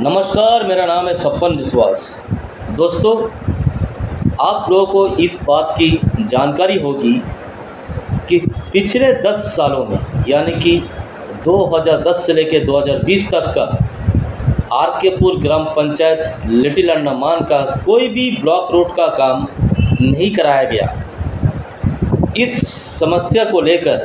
नमस्कार, मेरा नाम है सपन विश्वास। दोस्तों, आप लोगों को इस बात की जानकारी होगी कि पिछले 10 सालों में यानी कि 2010 से लेकर 2020 तक का आरकेपुर ग्राम पंचायत लिटिल अंडमान का कोई भी ब्लॉक रोड का काम नहीं कराया गया। इस समस्या को लेकर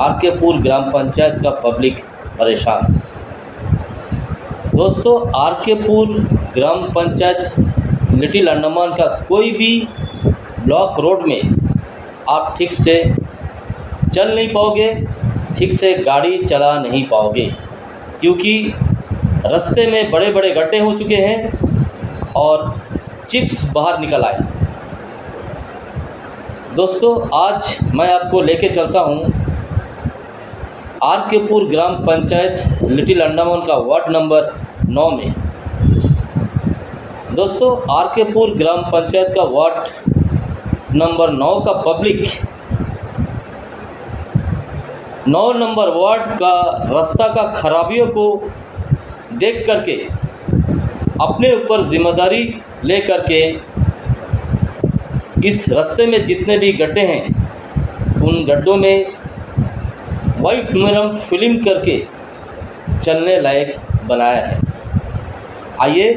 आरकेपुर ग्राम पंचायत का पब्लिक परेशान। दोस्तों, आरकेपुर ग्राम पंचायत लिटिल अंडमान का कोई भी ब्लॉक रोड में आप ठीक से चल नहीं पाओगे, ठीक से गाड़ी चला नहीं पाओगे, क्योंकि रास्ते में बड़े बड़े गड्ढे हो चुके हैं और चिप्स बाहर निकल आए। दोस्तों, आज मैं आपको लेके चलता हूँ आरकेपुर ग्राम पंचायत लिटिल अंडमान का वार्ड नंबर 9 में। दोस्तों, आरकेपुर ग्राम पंचायत का वार्ड नंबर 9 का पब्लिक 9 नंबर वार्ड का रास्ता का खराबियों को देख करके अपने ऊपर जिम्मेदारी ले करके इस रास्ते में जितने भी गड्ढे हैं उन गड्ढों में वाइट मिरर फिल्म करके चलने लायक बनाया है। आइए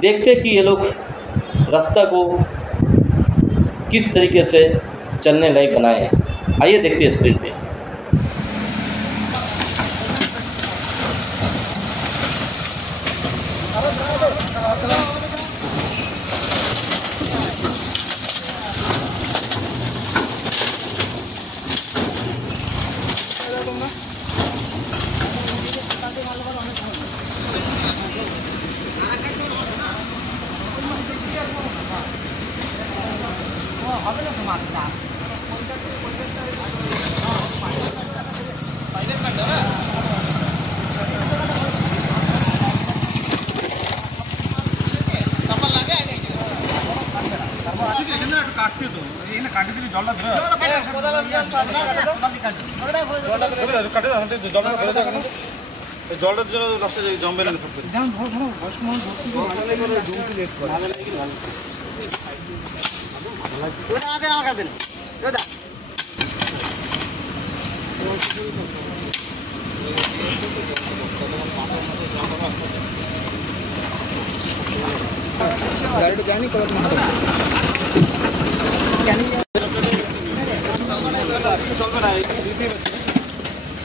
देखते कि ये लोग रास्ता को किस तरीके से चलने लायक बनाए हैं। आइए देखते हैं स्क्रीन पे। জলটার জন্য রাস্তা জমবে না। গাড়িটা জানি করে চলবে না,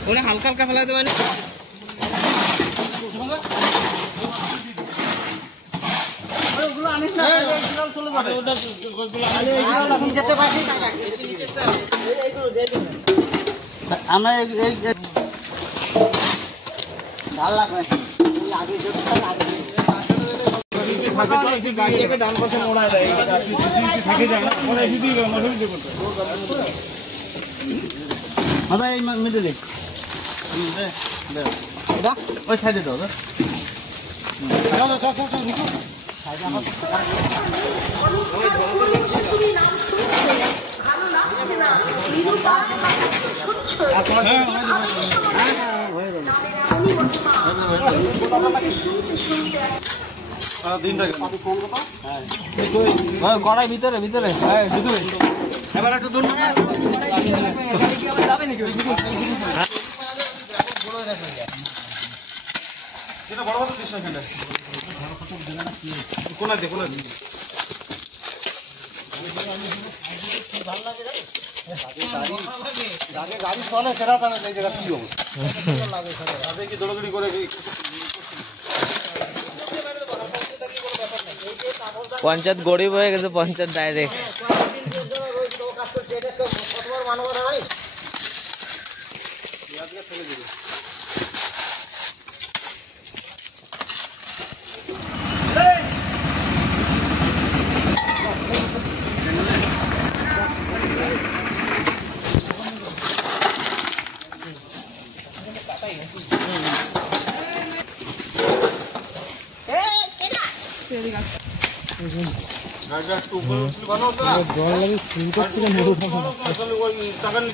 ওরা হালকা হালকা ফেলাতে পারে। গাড়িটাকে ডান পাশে মোড়া দেয়, থাকে যায় না, ওরা এসে মাথা এই মিডলে ওই সাইডে দাও। কড়াই ভিতরে ভিতরে এবার একটু দূর যাবে নাকি বড় বড় দৃশ্য কোন আছে কোন গাড়ি চলে সেটা তো এই জায়গা কি অবস্থা কি দৌড়াদৌড়ি করে পঞ্চায়েত গরিব হয়ে গেছে, পঞ্চায়েত ডাইরেক্ট জল লাগে ফুল করছে কেন? টাকা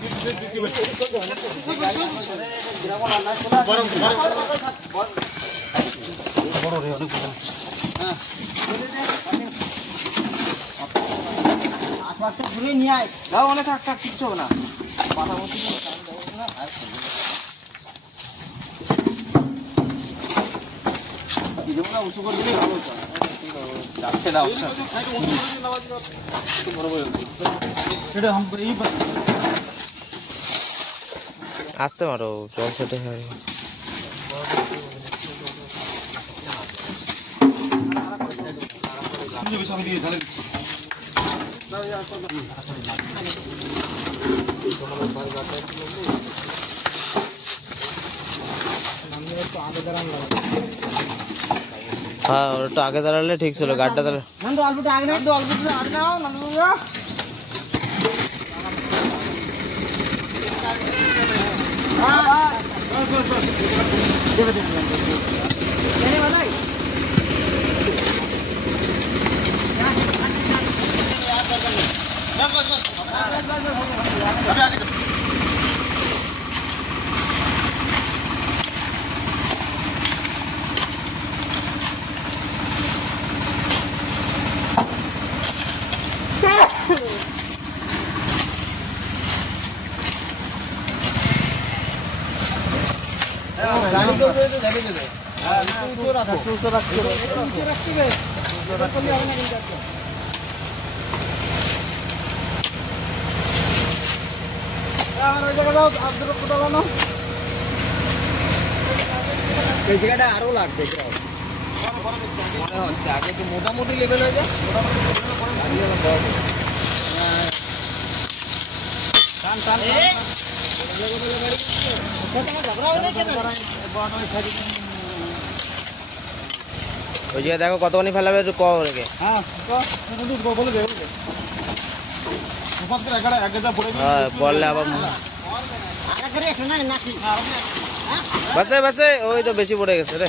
বড় রে অনেক বড় হ্যাঁ আশপাশটা ঘুরে নিয়ে আয় দাও অনেক থাক থাক কিচ্ছু হবে না পাতা মতো না আর এই যেমন উঁচু করে দিলে ভালো হতো যাচ্ছে না বড় বড় এটা हमको यही पर आस्ते मारो जल सेटे है मुझे भी सामने दिए ढाले दिच्छी हाँ और तो आगे दाঁড়ালে ठीक ছিল গাড়িটা দাঁড়ালে नंदो अल्बुट आगे ना नंदो गाड़ी को दे दे दे हां ऊंचा रखो ऊंचा रखो ऊंचा रखिए ऊंचा रखिए आगे नहीं जाते यार ওই জায়গা দাও আদর কোটা বানো এই জায়গাটা আরো লাগবে গ্রাও মনে হচ্ছে আগে তো মোটামুটি লেভেল হয়ে যায় টান টান ওই জায়গা দেখো কতখানি ফেলাবে একটু কম রেখে হ্যাঁ বলে দে হ্যাঁ বললে আবার বাসে বাসে ওই তো বেশি পড়ে গেছে রে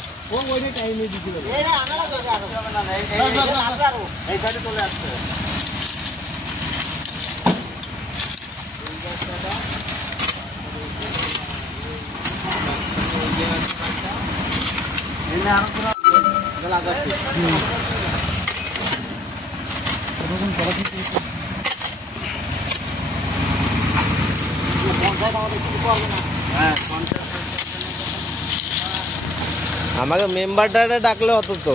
আমাকে মেম্বারটা ডাকলে হতো তো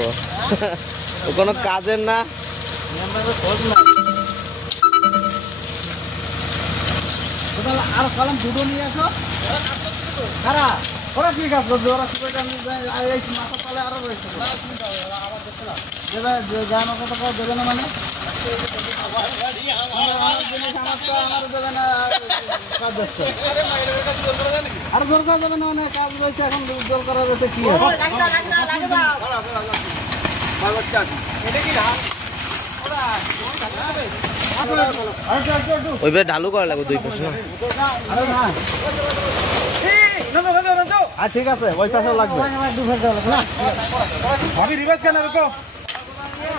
কোনো কাজের না আর কলম দুটো নিয়ে আসো খারাপ ওরা কি কাজ করছে ওরা এই মাথা তলে আরো রয়েছে দেবে জানো কত টাকা দেবে না মানে আমার দেবে না কাজ দেখতে আর জোর করা যাবে না মানে কাজ রয়েছে এখন জোর করা রয়েছে কি ওইভাবে ঢালু করা লাগবে দুই পাশে ঠিক আছে ওই পাশে লাগবে अभी रिवर्स करना रुको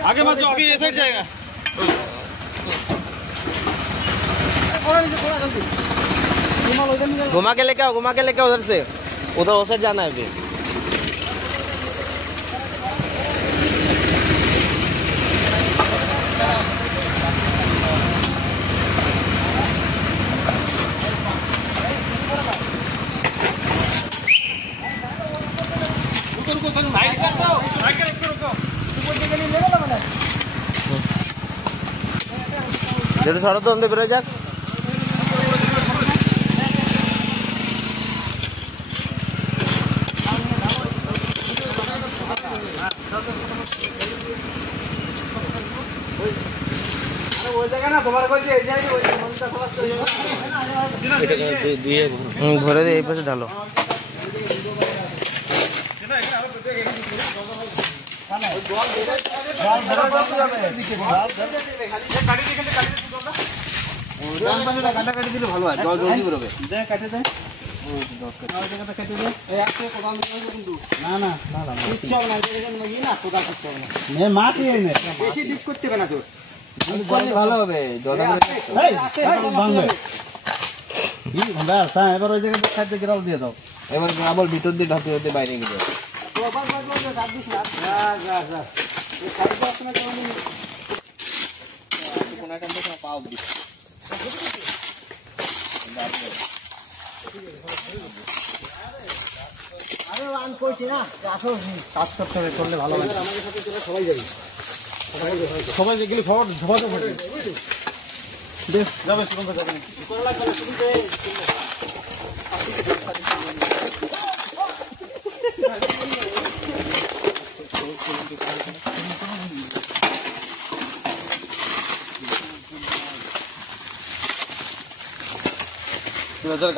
आगे मत जाओ अभी ये साइड जाएगा घुमा के लेके आओ उधर से उधर उस साइड जाना है अभी যেটা শরৎ বন্ধে বেরো যাক ভরে দিয়ে এই পাশে ঢালো কাটাকাটি দিলে ভালো হয় জল জলদি বেরোবে কাটে দেয় না না মাটি বেশি ডিপ করতে হবে না তোর ভালো হবে এবার ওই জায়গায় খাদ্য গেরাল দিয়ে দাও এবার আবার ভিতর দিয়ে ঢাকতে হতে বাইরে গিয়ে আরে আমি কইছি না আসো কাজ করতে হবে, করলে ভালো লাগে। আমাদের সাথে চলে সবাই যাবে, সবাই গেলে খবর ধোয়াতে হবে। বেশ যাবে, শুরু করে যাবে করলা করে শুরু করে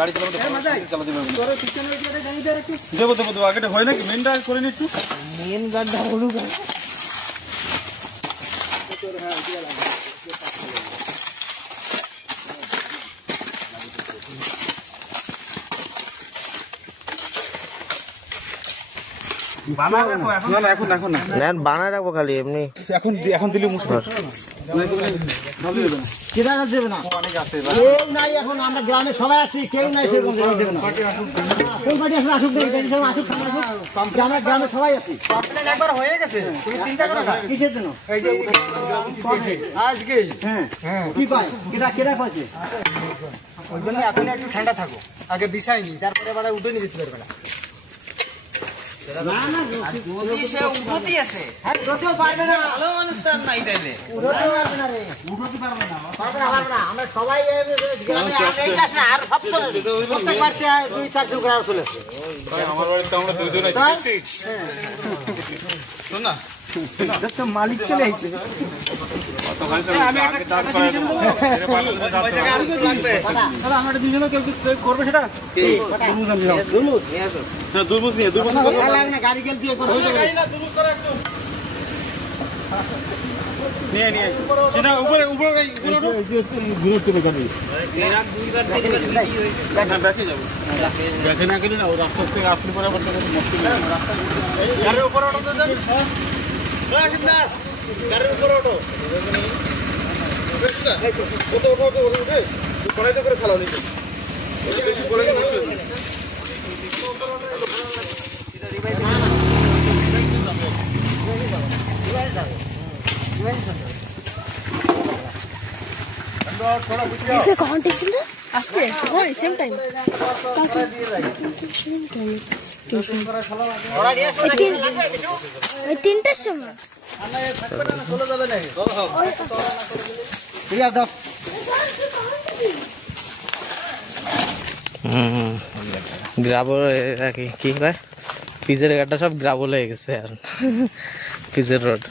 গাড়ি চালাতে যাবো দেবো দেবো আগে হয় নাকি মেনটা করে নি একটু মেন গাড়িটা হলু বানায় রাখবো খালি এমনি এখন দিলে মুশকিল কেনা দেবে না, কেউ নাই এখন। আমরা গ্রামে সবাই আসছি, কেউ নাই সেরকম দেবে না। কোন পার্টি আসলে আসুক, গ্রামে সবাই আসছি। একবার হয়ে গেছে, তুমি চিন্তা করো না। কিসের জন্য? আজকে কি পায় কেনা পাচ্ছে? ওই জন্য এখন একটু ঠান্ডা থাকো, আগে বিছাইনি, তারপরে আবার উঠে নিয়ে যেতে পারবে না। আমরা সবাই গ্রামে আর সব প্রত্যেক বাড়িতে 2-4 জন করে চলে আসে। আমার বাড়িতে আমরা দুজন আছি শোন না মালিক চলে আইছে। গাড়ি গেল দিয়ে উপরে উপরে দেখে না গেলে না ও রাস্তা থেকে আসলে পরে আবার মুশকিল গাড়ির উপরে ওঠো তো, গাড়ির উপরে ওঠো। পড়াইতে করে খেলা নিতে বেশি পড়ে মুশকিল ऐसे कॉन्टेक्ट है आज के हाँ सेम टाइम तीनটার সময় গ্রাবল কি কয় পিজের গাড়টা সব গ্রাবল হয়ে গেছে আর পিজের রোড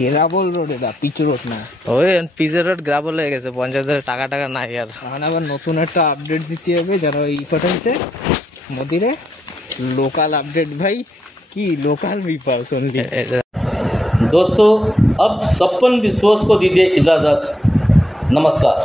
গ্রাবল রোড, এটা পিচ রোড না। ওই পিজের রোড গ্রাবল হয়ে গেছে, পঞ্চায়েতের টাকা নাই আর। এখন আবার নতুন একটা আপডেট দিতে হবে, যারা এই পাঠাচ্ছে মোদিরে लोकल अपडेट भाई की लोकल पीपल्स ओनली। दोस्तों अब सपन विश्वास को दीजिए इजाज़त। नमस्कार।